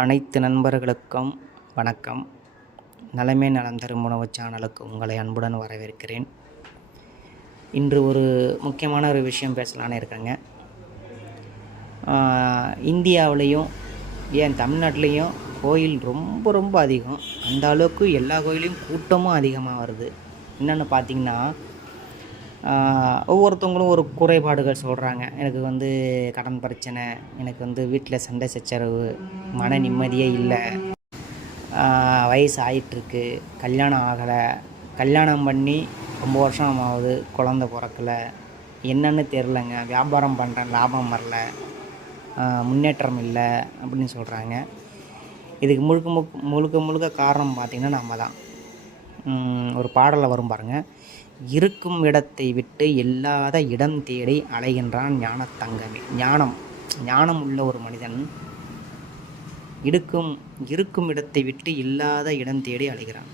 அனைத்து நண்பர்களுக்கும் வணக்கம். நலமே நலம் தரும் உணவு சேனலுக்கு உங்களை அன்புடன் வரவேற்கிறேன். இன்று ஒரு முக்கியமான ஒரு விஷயம் பேசலான்னு இருக்கேங்க. இந்தியாவிலையும் ஏன் தமிழ்நாட்டிலையும் கோயில் ரொம்ப ரொம்ப அதிகம். அந்த அளவுக்கு எல்லா கோயிலையும் கூட்டமும் அதிகமாக வருது. என்னென்னு பார்த்தீங்கன்னா ஒவ்வொருத்தவங்களும் ஒரு குறைபாடுகள் சொல்கிறாங்க எனக்கு வந்து கடன் பிரச்சனை எனக்கு வந்து வீட்டில் சண்டை சச்சரவு மன நிம்மதியே இல்லை. வயசு ஆகிட்டுருக்கு கல்யாணம் ஆகலை. கல்யாணம் பண்ணி ரொம்ப வருஷம் ஆகுது குழந்த பிறக்கல. என்னன்னு தெரிலங்க வியாபாரம் பண்ணுறேன் லாபம் வரல. முன்னேற்றம் இல்லை அப்படின்னு சொல்கிறாங்க இதுக்கு முழுக்க முழுக்க முழுக்க முழுக்க காரணம் பார்த்திங்கன்னா நம்ம தான் ஒரு பாடலில் வரும் பாருங்கள் இருக்கும் இடத்தை விட்டு இல்லாத இடம் தேடி அலைகின்றான் ஞானத்தங்கமே ஞானம். ஞானம் உள்ள ஒரு மனிதன் இருக்கும் இருக்கும் இடத்தை விட்டு இல்லாத இடம் தேடி அலைகிறான்.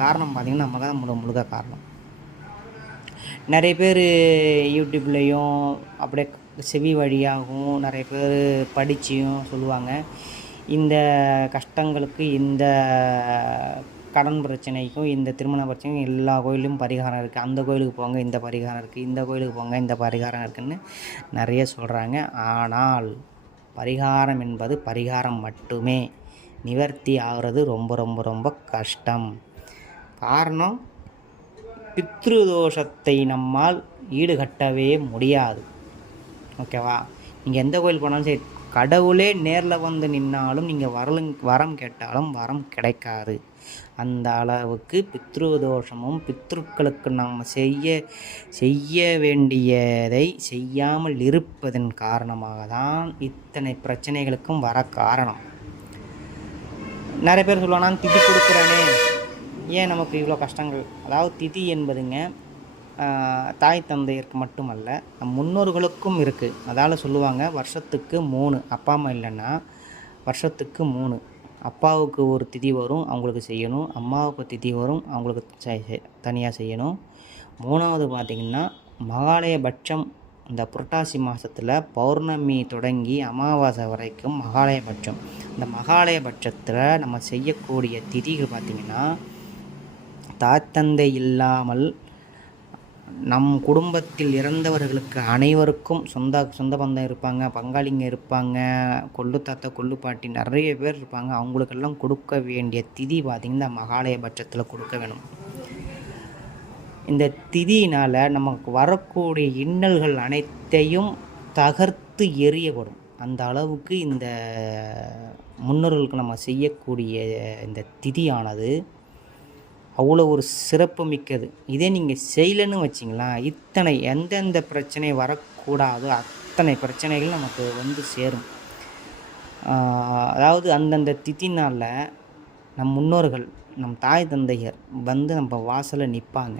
காரணம் பார்த்திங்கன்னா நம்ம தான் முழு முழுக்க காரணம். நிறைய பேர் யூடியூப்லேயும் அப்படியே செவி வழியாகவும் நிறைய பேர் படிச்சியும் சொல்லுவாங்க. இந்த கஷ்டங்களுக்கு இந்த கடன் பிரச்சனைக்கும் இந்த திருமண பிரச்சனைக்கும் எல்லா கோயிலும் பரிகாரம் இருக்குது அந்த கோயிலுக்கு போங்க இந்த பரிகாரம் இருக்குது இந்த கோயிலுக்கு போங்க இந்த பரிகாரம் இருக்குன்னு நிறைய சொல்கிறாங்க ஆனால் பரிகாரம் என்பது பரிகாரம் மட்டுமே. நிவர்த்தி ஆகிறது ரொம்ப ரொம்ப ரொம்ப கஷ்டம். காரணம் பித்ருதோஷத்தை நம்மால் ஈடுகட்டவே முடியாது. ஓகேவா? நீங்கள் எந்த கோயில் போனாலும் சரி கடவுளே நேரில் வந்து நின்னாலும் நீங்கள் வரலும் வரம் கேட்டாலும் வரம் கிடைக்காது. அந்த அளவுக்கு பித்ரு தோஷமும் பித்ருக்களுக்கு நாம் செய்ய செய்ய வேண்டியதை செய்யாமல் இருப்பதன் காரணமாக தான் இத்தனை பிரச்சனைகளுக்கும் வர காரணம். நிறைய பேர் சொல்லுவாங்க நான் திதி கொடுக்குறேனே. ஏன் நமக்கு இவ்வளோ கஷ்டங்கள்? அதாவது திதி என்பதுங்க தாய் தந்தையருக்கு மட்டுமல்ல நம் முன்னோர்களுக்கும் இருக்குது அதால் சொல்லுவாங்க வருஷத்துக்கு மூணு. அப்பா அம்மா இல்லைன்னா வருஷத்துக்கு மூணு. அப்பாவுக்கு ஒரு திதி வரும் அவங்களுக்கு செய்யணும். அம்மாவுக்கு திதி வரும் அவங்களுக்கு தனியாக செய்யணும். மூணாவது பார்த்திங்கன்னா மகாலயபட்சம் இந்த புரட்டாசி மாதத்தில் பௌர்ணமி தொடங்கி அமாவாசை வரைக்கும் மகாலயபட்சம். இந்த மகாலயபட்சத்தில் நம்ம செய்யக்கூடிய திதிகள் பார்த்திங்கன்னா தாத்தந்தை இல்லாமல் நம் குடும்பத்தில் இறந்தவர்களுக்கு அனைவருக்கும் சொந்த சொந்த பந்தம் இருப்பாங்க பங்காளிங்க இருப்பாங்க கொள்ளு தாத்தா கொள்ளு பாட்டி நிறைய பேர் இருப்பாங்க. அவங்களுக்கெல்லாம் கொடுக்க வேண்டிய திதி பார்த்திங்கன்னா மகாலய பட்சத்தில் கொடுக்க வேணும். இந்த திதியினால் நமக்கு வரக்கூடிய இன்னல்கள் அனைத்தையும் தகர்த்து எறியப்படும். அந்த அளவுக்கு இந்த முன்னோர்களுக்கு நம்ம செய்யக்கூடிய இந்த திதியானது அவ்வளோ ஒரு சிறப்பு மிக்கது. இதே நீங்கள் செய்யலைன்னு வச்சிங்களேன் இத்தனை எந்தெந்த பிரச்சனை வரக்கூடாதோ அத்தனை பிரச்சனைகள் நமக்கு வந்து சேரும். அதாவது அந்தந்த திதி நாளில் நம் முன்னோர்கள் நம் தாய் தந்தையர் வந்து நம்ம வாசலில் நிற்பாங்க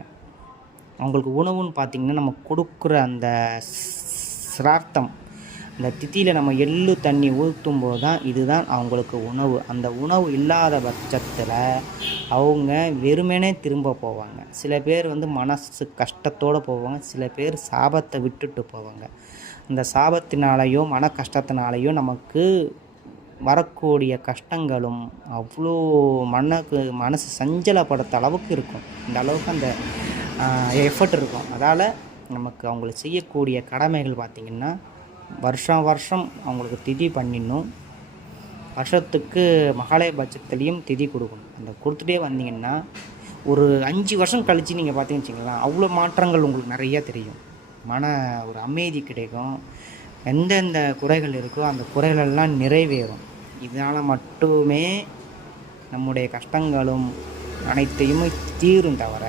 அவங்களுக்கு உணவுன்னு பார்த்திங்கன்னா நம்ம கொடுக்குற அந்த சிரார்த்தம் இந்த தித்தியில் நம்ம எள்ளு தண்ணி ஊற்றும் போது தான் இதுதான் அவங்களுக்கு உணவு. அந்த உணவு இல்லாத பட்சத்தில் அவங்க வெறுமனே திரும்ப போவாங்க. சில பேர் வந்து மனசு கஷ்டத்தோடு போவாங்க. சில பேர் சாபத்தை விட்டுட்டு போவாங்க. அந்த சாபத்தினாலேயோ மன கஷ்டத்தினாலேயோ நமக்கு வரக்கூடிய கஷ்டங்களும் அவ்வளோ மனக்கு மனசு சஞ்சலப்படுத்த அளவுக்கு இருக்கும். இந்த அளவுக்கு அந்த எஃபர்ட் இருக்கும். அதால் நமக்கு அவங்களுக்கு செய்யக்கூடிய கடமைகள் பார்த்திங்கன்னா வருஷம் வருஷம் அவங்களுக்கு திதி பண்ணிடணும். வருஷத்துக்கு மகாலய பட்சத்துலேயும் திதி கொடுக்கணும். அந்த கொடுத்துட்டே வந்தீங்கன்னா ஒரு அஞ்சு வருஷம் கழித்து நீங்கள் பார்த்தீங்கன்னு வச்சுங்களேன் அவ்வளோ மாற்றங்கள் உங்களுக்கு நிறையா தெரியும். மன ஒரு அமைதி கிடைக்கும். எந்தெந்த குறைகள் இருக்கோ அந்த குறைகளெல்லாம் நிறைவேறும். இதனால் மட்டுமே நம்முடைய கஷ்டங்களும் அனைத்தையும் தீரும் தவிர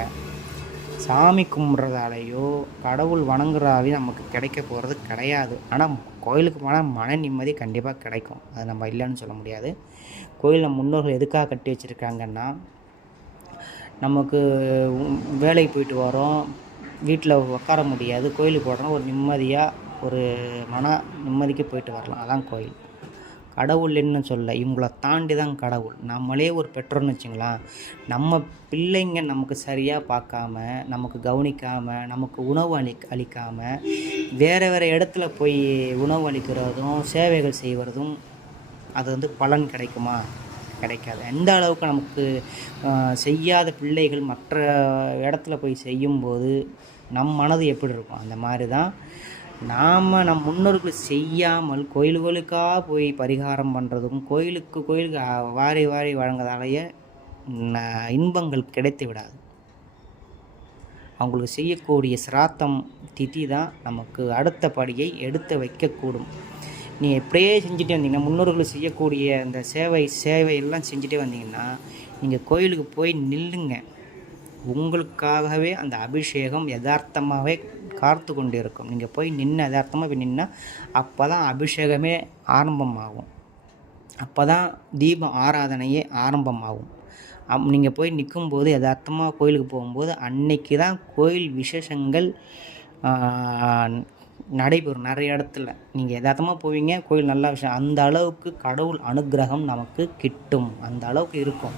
சாமி கும்பிட்றதாலேயோ கடவுள் வணங்குறதாலே நமக்கு கிடைக்க போகிறது கிடையாது. ஆனால் கோயிலுக்கு போனால் மன நிம்மதி கண்டிப்பாக கிடைக்கும். அது நம்ம இல்லைன்னு சொல்ல முடியாது. கோயிலில் முன்னோர்கள் எதுக்காக கட்டி வச்சுருக்காங்கன்னா நமக்கு வேலைக்கு போயிட்டு வரோம் வீட்டில் உட்கார முடியாது கோயிலுக்கு போகிறோம் ஒரு நிம்மதியாக ஒரு மன நிம்மதிக்கு போயிட்டு வரலாம். அதான் கோயில். கடவுள் என்ன சொல்ல இவங்கள தாண்டி தான் கடவுள். நம்மளே ஒரு பெற்றோர்னு வச்சுங்களேன் நம்ம பிள்ளைங்க நமக்கு சரியாக பார்க்காம நமக்கு கவனிக்காமல் நமக்கு உணவு அளி அளிக்காமல் வேறு வேறு இடத்துல போய் உணவு அளிக்கிறதும் சேவைகள் செய்வதும் அது வந்து பலன் கிடைக்குமா? கிடைக்காது. எந்த அளவுக்கு நமக்கு செய்யாத பிள்ளைகள் மற்ற இடத்துல போய் செய்யும்போது நம் மனது எப்படி இருக்கும்? அந்த மாதிரி தான் நாம் நம் முன்னோர்கள் செய்யாமல் கோயில்களுக்காக போய் பரிகாரம் பண்ணுறதும் கோயிலுக்கு கோயிலுக்கு வாரி வாரி வழங்குறதாலேயே இன்பங்கள் கிடைத்து விடாது. அவங்களுக்கு செய்யக்கூடிய சிராத்தம் திதி தான் நமக்கு அடுத்த படியை எடுத்து வைக்கக்கூடும். நீங்கள் எப்படியே செஞ்சுட்டே வந்தீங்கன்னா முன்னோர்கள் செய்யக்கூடிய அந்த சேவை சேவை எல்லாம் செஞ்சுட்டே வந்தீங்கன்னா நீங்கள் கோயிலுக்கு போய் நில்லுங்க. உங்களுக்காகவே அந்த அபிஷேகம் யதார்த்தமாகவே காத்து கொண்டு இருக்கும் நீங்கள் போய் நின்று யதார்த்தமாக போய் நின்னா அப்போ தான் அபிஷேகமே ஆரம்பமாகும். அப்போ தான் தீபம் ஆராதனையே ஆரம்பமாகும். அப் நீங்கள் போய் நிற்கும்போது யதார்த்தமாக கோயிலுக்கு போகும்போது அன்னைக்கு தான் கோயில் விசேஷங்கள் நடைபெறும் நிறைய இடத்துல. நீங்கள் எதார்த்தமாக போவீங்க கோயில் நல்ல விஷயம். அந்த அளவுக்கு கடவுள் அனுக்கிரகம் நமக்கு கிட்டும். அந்த அளவுக்கு இருக்கும்.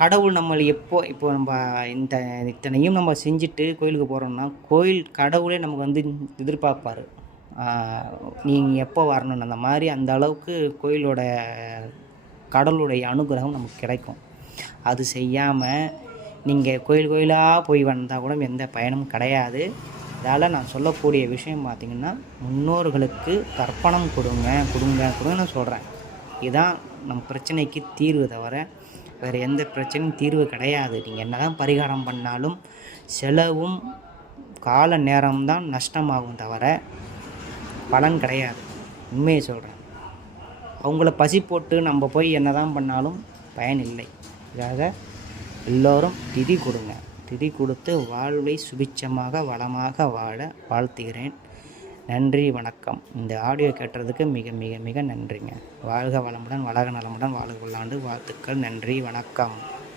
கடவுள் நம்மளை எப்போ இப்போ நம்ம இந்த இத்தனையும் நம்ம செஞ்சுட்டு கோயிலுக்கு போகிறோம்னா கோயில் கடவுளே நமக்கு வந்து எதிர்பார்ப்பார். நீங்கள் எப்போ வரணும்னு அந்த மாதிரி அந்த அளவுக்கு கோயிலோட கடவுளுடைய அனுகிரகம் நமக்கு கிடைக்கும். அது செய்யாமல் நீங்கள் கோயில் கோயிலாக போய் வந்தால் கூட எந்த பயனும் கிடையாது. அதால் நான் சொல்லக்கூடிய விஷயம் பார்த்திங்கன்னா முன்னோர்களுக்கு தர்ப்பணம் கொடுங்க கொடுங்க கொடுங்க நான் சொல்கிறேன் இதுதான் நம்ம பிரச்சனைக்கு தீர்வு தவிர வேறு எந்த பிரச்சனையும் தீர்வு கிடையாது. நீங்கள் என்ன தான் பரிகாரம் பண்ணாலும் செலவும் கால நேரம்தான் நஷ்டமாகும் தவிர பலன் கிடையாது. உண்மையை சொல்கிறேன் அவங்கள பசி போட்டு நம்ம போய் என்ன தான் பண்ணாலும் பயன் இல்லை. இதுக்காக எல்லோரும் திதி கொடுங்க. திதி கொடுத்து வாழ்வை சுபிச்சமாக வளமாக வாழ வாழ்த்துகிறேன். நன்றி வணக்கம். இந்த ஆடியோ கேட்டதுக்கு மிக மிக மிக நன்றிங்க. வாழ்க வளமுடன் வளக நலமுடன் வாழ்க கொள்ளாண்டு வாழ்த்துக்கள். நன்றி வணக்கம்.